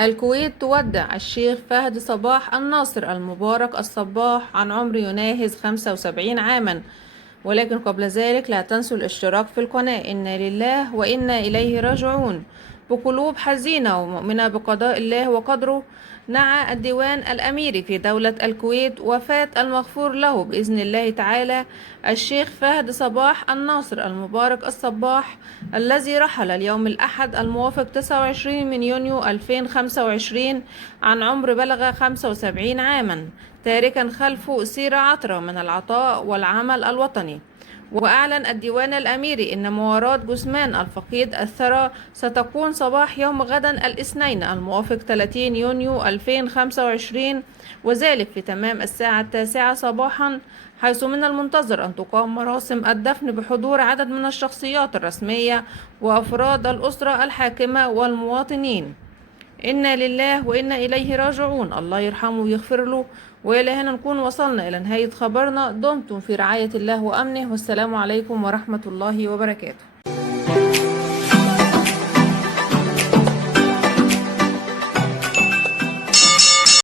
الكويت تودع الشيخ فهد صباح الناصر المبارك الصباح عن عمر يناهز 75 عاما. ولكن قبل ذلك لا تنسوا الاشتراك في القناة. إنا لله وإنا إليه راجعون. بقلوب حزينة ومؤمنة بقضاء الله وقدره، نعى الديوان الأميري في دولة الكويت وفاة المغفور له بإذن الله تعالى الشيخ فهد صباح الناصر المبارك الصباح، الذي رحل اليوم الأحد الموافق 29 من يونيو 2025 عن عمر بلغ 75 عاما، تاركا خلفه سيرة عطرة من العطاء والعمل الوطني. وأعلن الديوان الأميري أن مواراة جثمان الفقيد الثرى ستكون صباح يوم غدا الاثنين الموافق 30 يونيو 2025، وذلك في تمام الساعة 9 صباحا، حيث من المنتظر أن تقام مراسم الدفن بحضور عدد من الشخصيات الرسمية وأفراد الأسرة الحاكمة والمواطنين. إنا لله وإنا إليه راجعون. الله يرحمه ويغفر له. وإلى هنا نكون وصلنا إلى نهاية خبرنا. دمتم في رعاية الله وأمنه، والسلام عليكم ورحمة الله وبركاته.